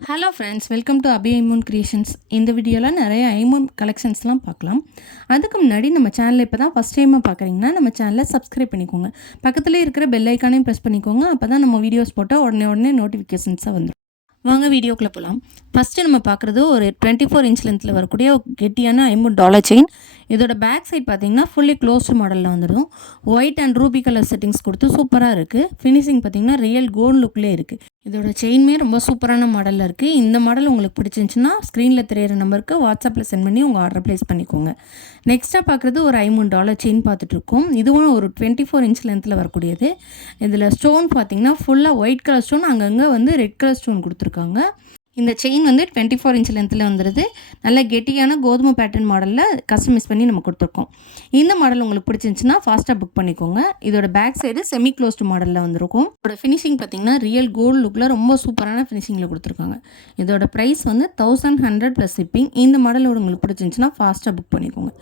Hello friends, welcome to Abhi ஐமூன் creations. இந்த வீடியோவில் நிறைய ஐமூன் கலெக்ஷன்ஸ்லாம் பார்க்கலாம். அதுக்கு முன்னாடி நம்ம சேனலை இப்போ தான் ஃபஸ்ட் டைமாக பார்க்குறீங்கன்னா நம்ம சேனலை சப்ஸ்கிரைப் பண்ணிக்கோங்க. பக்கத்துலேயே இருக்கிற பெல் ஐக்கானையும் ப்ரெஸ் பண்ணிக்கோங்க. அப்போ தான் நம்ம வீடியோஸ் போட்டால் உடனே நோட்டிஃபிகேஷன்ஸாக வந்துடும். வாங்க வீடியோக்குள்ளே போகலாம். ஃபஸ்ட்டு நம்ம பார்க்குறது ஒரு 24 இன்ச் லென்த்தில் வரக்கூடிய கெட்டியான $50 செயின். இதோட பேக் சைட் பார்த்தீங்கன்னா ஃபுல்லி க்ளோஸ்டு மாடலில் வந்துடும். White and ruby colour settings கொடுத்து சூப்பராக இருக்குது. ஃபினிஷிங் பார்த்தீங்கன்னா ரியல் கோல்டு லுக்லேயே இருக்குது. இதோட செயின்மே ரொம்ப சூப்பரான மாடலில் இருக்குது. இந்த மாடல் உங்களுக்கு பிடிச்சிருந்துச்சுன்னா ஸ்க்ரீனில் தெரியிற நம்பருக்கு வாட்ஸ்அப்பில் சென்ட் பண்ணி உங்கள் ஆர்டர் ப்ளேஸ் பண்ணிக்கோங்க. நெக்ஸ்ட்டாக பார்க்குறது ஒரு $50 செயின் பார்த்துட்ருக்கோம். இதுவும் ஒரு 24 இன்ச் லென்த்தில் வரக்கூடியது. இதில் ஸ்டோன் பார்த்தீங்கன்னா ஃபுல்லாக ஒயிட் கலர் ஸ்டோன், அங்கங்கே வந்து ரெட் கலர் ஸ்டோன் கொடுத்துருக்காங்க. இந்த செயின் வந்து 24 இன்ச் லென்த்தில் வந்துடுது. நல்ல கெட்டியான கோதுமை பேட்டர்ன் மாடலில் கஸ்டமைஸ் பண்ணி நம்ம கொடுத்துருக்கோம். இந்த மாடல் உங்களுக்கு பிடிச்சிருந்துச்சுன்னா ஃபாஸ்ட்டாக புக் பண்ணிக்கோங்க. இதோட பேக் சைடு செமி க்ளோஸ்டு மாடலில் வந்துருக்கும். இதோட ஃபினிஷிங் பார்த்தீங்கன்னா ரியல் கோல்டு லுக்கில் ரொம்ப சூப்பரான ஃபினிஷிங்கில் கொடுத்துருக்காங்க. இதோட ப்ரைஸ் வந்து 1100 ப்ளஸ் ஷிப்பிங். இந்த மாடல் உங்களுக்கு பிடிச்சிருந்துச்சுன்னா ஃபாஸ்ட்டாக புக் பண்ணிக்கோங்க.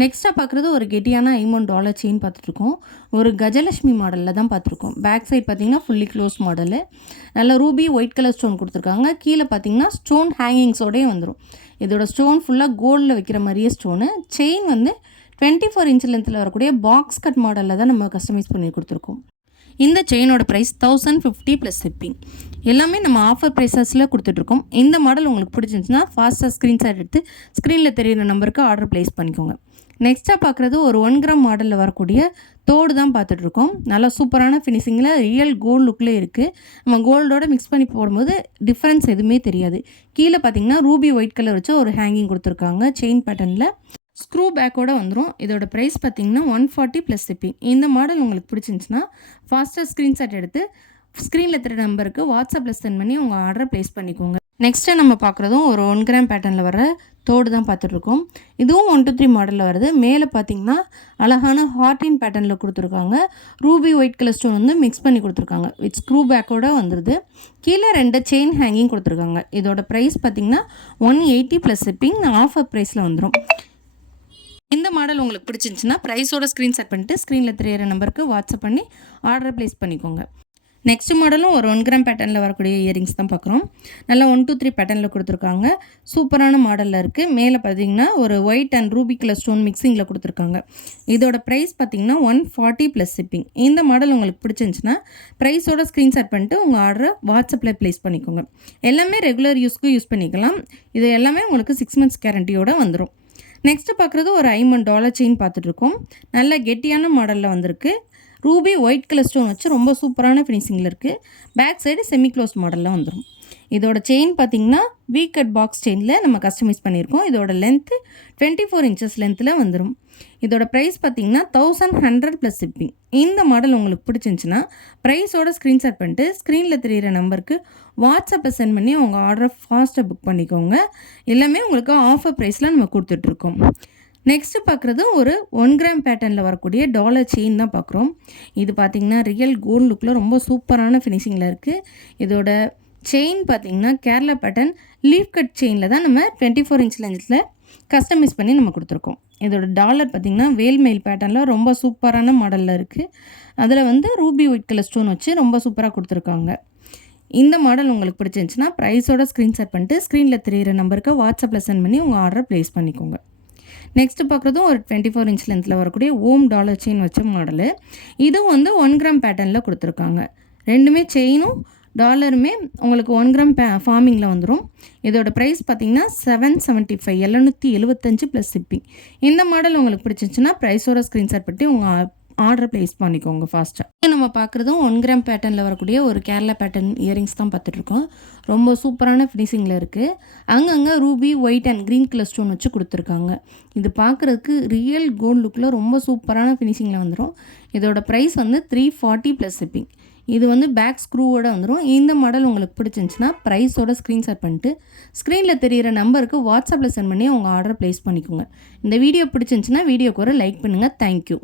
நெக்ஸ்ட்டாக பார்க்குறது ஒரு கெட்டியான $50 செயின் பார்த்துட்ருக்கோம். ஒரு கஜலட்சுமி மாடலில் தான் பார்த்துருக்கோம். பேக் சைட் பார்த்தீங்கன்னா ஃபுல்லி க்ளோஸ் மாடலு. நல்ல ரூபி ஒயிட் கலர் ஸ்டோன் கொடுத்துருக்காங்க. கீழே பார்த்தீங்கன்னா ஸ்டோன் ஹேங்கிங்ஸோடே வந்துடும். இதோட ஸ்டோன் ஃபுல்லாக கோல்டில் வைக்கிற மாதிரியே ஸ்டோனு. செயின் வந்து 24 இன்ச் லென்த்தில் வரக்கூடிய பாக்ஸ் கட் மாடலில் தான் நம்ம கஸ்டமைஸ் பண்ணி கொடுத்துருக்கோம். இந்த செயினோட ப்ரைஸ் 1050 ப்ளஸ் ஷிப்பிங். எல்லாமே நம்ம ஆஃபர் ப்ரைஸஸில் கொடுத்துட்ருக்கோம். இந்த மாடல் உங்களுக்கு பிடிச்சிருந்துச்சுன்னா ஃபாஸ்ட்டாக ஸ்க்ரீன்ஷாட் எடுத்து ஸ்க்ரீனில் தெரியிற நம்பருக்கு ஆர்டர் ப்ளேஸ் பண்ணிக்கோங்க. நெக்ஸ்ட்டாக பார்க்குறது ஒரு 1 கிராம் மாடலில் வரக்கூடிய தோடு தான் பார்த்துட்ருக்கோம். நல்லா சூப்பரான ஃபினிஷிங்கில் ரியல் கோல்டு லுக்லேயே இருக்குது. நம்ம கோல்டோட மிக்ஸ் பண்ணி போடும்போது டிஃப்ரென்ஸ் எதுவுமே தெரியாது. கீழே பார்த்தீங்கன்னா ரூபி ஒயிட் கலர் வச்சு ஒரு ஹேங்கிங் கொடுத்துருக்காங்க. செயின் பேட்டர்னில் ஸ்க்ரூ பேக்கோடு வந்துடும். இதோட ப்ரைஸ் பார்த்தீங்கன்னா 140 ப்ளஸ் ஷிப்பிங். இந்த மாடல் உங்களுக்கு பிடிச்சிருந்துச்சுன்னா ஃபாஸ்ட்டாக ஸ்க்ரீன்ஷாட் எடுத்து ஸ்க்ரீனில் தெரிய நம்பருக்கு வாட்ஸ்அப்பில் சென்ட் பண்ணி உங்கள் ஆர்டரை ப்ளேஸ் பண்ணிக்கோங்க. நெக்ஸ்ட்டு நம்ம பார்க்குறதும் ஒரு 1 கிராம் பேட்டர்னில் வர தோடு தான் பார்த்துட்ருக்கோம். இதுவும் 1 to 3 மாடலில் வருது. மேலே பார்த்தீங்கன்னா அழகான ஹார்டின் பேட்டர்னில் கொடுத்துருக்காங்க. ரூபி ஒயிட் கலர் ஸ்டோன் வந்து மிக்ஸ் பண்ணி கொடுத்துருக்காங்க. வித் ஸ்க்ரூ பேக்கோடு வந்துடுது. கீழே 2 செயின் ஹேங்கிங் கொடுத்துருக்காங்க. இதோட ப்ரைஸ் பார்த்தீங்கன்னா 180 ப்ளஸ் ஷிப்பிங். ஆஃபர் ப்ரைஸில் வந்துடும். இந்த மாடல் உங்களுக்கு பிடிச்சிருந்துச்சுன்னா ப்ரைஸோட ஸ்க்ரீன்ஷாட் பண்ணிட்டு ஸ்க்ரீனில் தெரியிற நம்பருக்கு வாட்ஸ்அப் பண்ணி ஆர்டர் ப்ளேஸ் பண்ணிக்கோங்க. நெக்ஸ்ட் மாடலும் ஒரு 1 கிராம் பேட்டர்னில் வரக்கூடிய இயரிங்ஸ் தான் பார்க்குறோம். நல்லா 1 to 3 பேட்டர்னில் கொடுத்துருக்காங்க. சூப்பரான மாடலில் இருக்குது. மேலே பார்த்தீங்கன்னா ஒரு white and ruby colour stone மிக்சிங்கில் கொடுத்துருக்காங்க. இதோட ப்ரைஸ் பார்த்தீங்கன்னா 140 ப்ளஸ் ஷிப்பிங். இந்த மாடல் உங்களுக்கு பிடிச்சிருந்துச்சுன்னா ப்ரைஸோட ஸ்க்ரீன்ஷாட் பண்ணிட்டு உங்கள் ஆர்டரை வாட்ஸ்அப்பில் ப்ளேஸ் பண்ணிக்கோங்க. எல்லாமே ரெகுலர் யூஸ்க்கு யூஸ் பண்ணிக்கலாம். இது எல்லாமே உங்களுக்கு 6 months கேரண்டியோடு வந்துடும். நெக்ஸ்ட்டு பார்க்குறது ஒரு $50 செயின் பார்த்துட்ருக்கோம். நல்ல கெட்டியான மாடலில் வந்திருக்கு. ரூபி ஒயிட் கலர் ஸ்டோன் வச்சு ரொம்ப சூப்பரான ஃபினிஷிங்கில் இருக்குது. பேக் சைடு செமி க்ளோஸ் மாடலில் வந்துடும். இதோட செயின் பார்த்திங்கன்னா வீ கட் பாக்ஸ் செயினில் நம்ம கஸ்டமைஸ் பண்ணியிருக்கோம். இதோட லென்த்து 24 inches லென்த்தில் வந்துடும். இதோட ப்ரைஸ் பார்த்திங்கன்னா 1100 ப்ளஸ் ஷிப்பிங். இந்த மாடல் உங்களுக்கு பிடிச்சிருந்துச்சுன்னா ப்ரைஸோட ஸ்க்ரீன்ஷாட் பண்ணிட்டு ஸ்க்ரீனில் தெரியிற நம்பருக்கு வாட்ஸ்அப்பை சென்ட் பண்ணி உங்கள் ஆர்டரை ஃபாஸ்ட்டாக புக் பண்ணிக்கோங்க. எல்லாமே உங்களுக்கு ஆஃபர் ப்ரைஸில் நம்ம கொடுத்துட்ருக்கோம். நெக்ஸ்ட்டு பார்க்குறது ஒரு 1 கிராம் பேட்டர்னில் வரக்கூடிய டாலர் செயின் தான் பார்க்குறோம். இது பார்த்திங்கன்னா ரியல் கோல்டு லுக்கில் ரொம்ப சூப்பரான ஃபினிஷிங்கில் இருக்குது. இதோட செயின் பார்த்திங்கன்னா கேரளா பேட்டர்ன் லீஃப் கட் செயினில் தான் நம்ம 24 inch லென்த்தில் கஸ்டமைஸ் பண்ணி நம்ம கொடுத்துருக்கோம். இதோட டாலர் பார்த்திங்கன்னா வேல்மெயில் பேட்டர்னில் ரொம்ப சூப்பரான மாடலில் இருக்குது. அதில் வந்து ரூபி ஒயிட் கலர் ஸ்டோன் வச்சு ரொம்ப சூப்பராக கொடுத்துருக்காங்க. இந்த மாடல் உங்களுக்கு பிடிச்சிருந்துச்சுன்னா ப்ரைஸோட ஸ்க்ரீன்ஷாட் பண்ணிட்டு ஸ்க்ரீனில் தெரியிற நம்பருக்கு வாட்ஸ்அப்பில் சென்ட் பண்ணி உங்கள் ஆர்டரை ப்ளேஸ் பண்ணிக்கோங்க. நெக்ஸ்ட்டு பார்க்குறதும் ஒரு 24 inch லென்த்தில் வரக்கூடிய ஓம் டாலர் செயின் வச்ச மாடலு. இதுவும் வந்து 1 கிராம் பேட்டர்னில் கொடுத்துருக்காங்க. ரெண்டுமே செயினும் டாலருமே உங்களுக்கு 1 கிராம் ஃபார்மிங்கில் வந்துடும். இதோட ப்ரைஸ் பார்த்திங்கன்னா 775 775 ப்ளஸ் ஷிப்பிங். இந்த மாடல் உங்களுக்கு பிடிச்சிருந்துச்சுன்னா ப்ரைஸோட ஸ்க்ரீன்ஷாட் பண்ணி உங்கள் ஆர்டர் ப்ளேஸ் பண்ணிக்கோங்க ஃபாஸ்ட்டாக. நம்ம பார்க்குறதும் 1 கிராம் பேட்டர்னில் வரக்கூடிய ஒரு கேரளா பேட்டர்ன் இயரிங்ஸ் தான் பார்த்துட்ருக்கோம். ரொம்ப சூப்பரான ஃபினிஷிங்கில் இருக்குது. அங்கங்கே Ruby white and green colour stone வச்சு கொடுத்துருக்காங்க. இது பார்க்குறதுக்கு ரியல் கோல்டு லுக்கில் ரொம்ப சூப்பரான ஃபினிஷிங்கில் வந்துடும். இதோட ப்ரைஸ் வந்து 340 ப்ளஸ் ஷிப்பிங். இது வந்து பேக் ஸ்க்ரூவோடு வந்துடும். இந்த மாடல் உங்களுக்கு பிடிச்சிருந்துச்சுன்னா ப்ரைஸோட ஸ்க்ரீன்ஷாட் பண்ணிட்டு ஸ்க்ரீனில் தெரியிற நம்பருக்கு வாட்ஸ்அப்பில் சென்ட் பண்ணி உங்கள் ஆர்டரை ப்ளேஸ் பண்ணிக்கோங்க. இந்த வீடியோ பிடிச்சிருந்துச்சுன்னா வீடியோக்கு ஒரு லைக் பண்ணுங்கள். தேங்க்யூ.